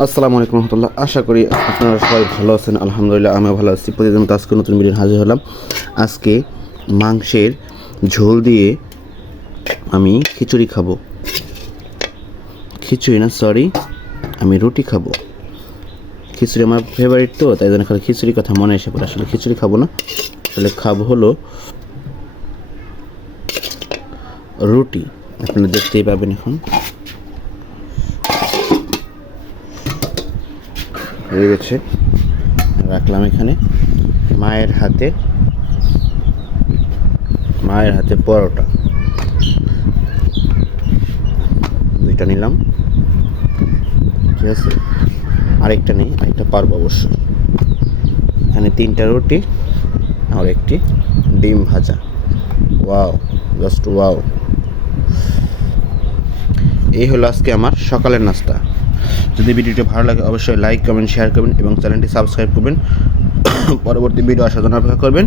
আসসালামু আলাইকুম রহমতুল্লাহ। আশা করি আপনারা সবাই ভালো আছেন। আলহামদুলিল্লাহ আমিও ভালো আছি। প্রতিদিন তো আজকে নতুন ভিডিও হাজির হলাম। আজকে মাংসের ঝোল দিয়ে আমি খিচুড়ি খাবো। খিচুড়ি না, সরি, আমি রুটি খাবো। খিচুড়ি আমার ফেভারিট, তো তাই জন্য খালি খিচুড়ির কথা মনে এসে পড়ে। আসলে খিচুড়ি খাবো না, আসলে খাবো হলো রুটি। আপনারা দেখতেই পাবেন। এখন হয়ে গেছে, রাখলাম এখানে। মায়ের হাতে পরোটা দুইটা নিলাম, ঠিক আছে। আরেকটা নেই, আরেকটা পারবো অবশ্যই। এখানে 3টা রুটি আর একটি ডিম ভাজা। Wow, just wow. এই হলো আজকে আমার সকালের নাস্তা। যদি ভিডিওটি ভালো লাগে অবশ্যই লাইক, কমেন্ট, শেয়ার করবেন এবং চ্যানেলটি সাবস্ক্রাইব করবেন। পরবর্তী ভিডিও আসার জন্য অপেক্ষা করবেন।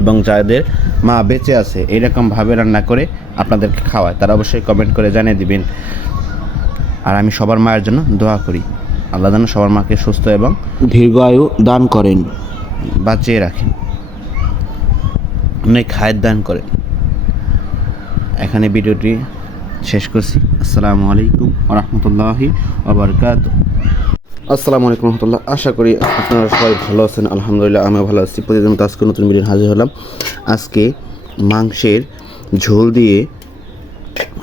এবং যাদের মা বেঁচে আছে এইরকমভাবে রান্না করে আপনাদেরকে খাওয়ায়, তারা অবশ্যই কমেন্ট করে জানিয়ে দিবেন। আর আমি সবার মায়ের জন্য দোয়া করি, আল্লাহ যেন সবার মাকে সুস্থ এবং দীর্ঘ আয়ু দান করেন, বাঁচিয়ে রাখেন, অনেক খায়ের দান করেন। এখানে ভিডিওটি শেষ করছি। আসসালামু আলাইকুম ওয়া রাহমাতুল্লাহি ওয়া বারাকাতুহু। আসসালামু আলাইকুম রহমতুল্লাহ। আশা করি আপনারা সবাই ভালো আছেন। আলহামদুলিল্লাহ আমিও ভালো আছি। প্রতিদিন তো আজকে নতুন ভিডিও হাজির হলাম। আজকে মাংসের ঝোল দিয়ে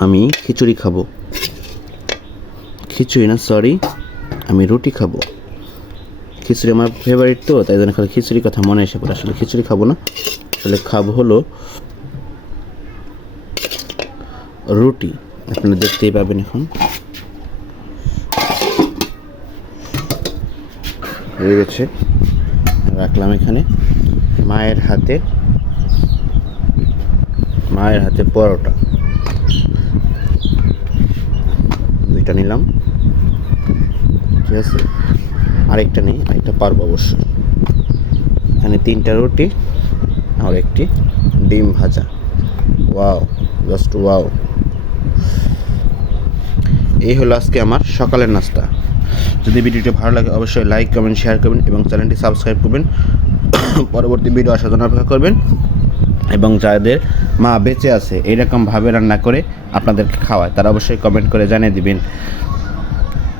আমি খিচুড়ি খাবো। খিচুড়ি না, সরি, আমি রুটি খাবো। খিচুড়ি আমার ফেভারিট, তো তাই জন্য খালি খিচুড়ির কথা মনে এসে পড়ে। আসলে খিচুড়ি খাবো না, আসলে খাবো হলো রুটি। আপনারা দেখতেই পাবেন। এখন হয়ে গেছে, রাখলাম এখানে। মায়ের হাতে পরোটা দুইটা নিলাম, ঠিক আছে। আরেকটা নেই, আরেকটা পারবো অবশ্যই। এখানে 3টা রুটি আর একটি ডিম ভাজা। Wow, just wow. এই হলো আজকে আমার সকালের নাস্তা। যদি ভিডিওটি ভালো লাগে অবশ্যই লাইক, কমেন্ট, শেয়ার করবেন এবং চ্যানেলটি সাবস্ক্রাইব করবেন। পরবর্তী ভিডিও আসার জন্য অপেক্ষা করবেন। এবং যাদের মা বেঁচে আছে এইরকমভাবে রান্না করে আপনাদেরকে খাওয়ায়, তারা অবশ্যই কমেন্ট করে জানিয়ে দিবেন।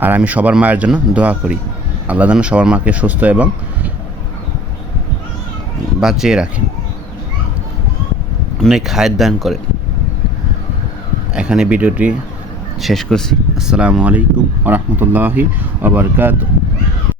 আর আমি সবার মায়ের জন্য দোয়া করি, আল্লাহ যেন সবার মাকে সুস্থ এবং বাঁচিয়ে রাখেন, অনেক খায়ের দান করেন। এখানে ভিডিওটি শেষ করছি। আসসালামু আলাইকুম ওয়া রাহমাতুল্লাহি ওয়া বারাকাতুহু।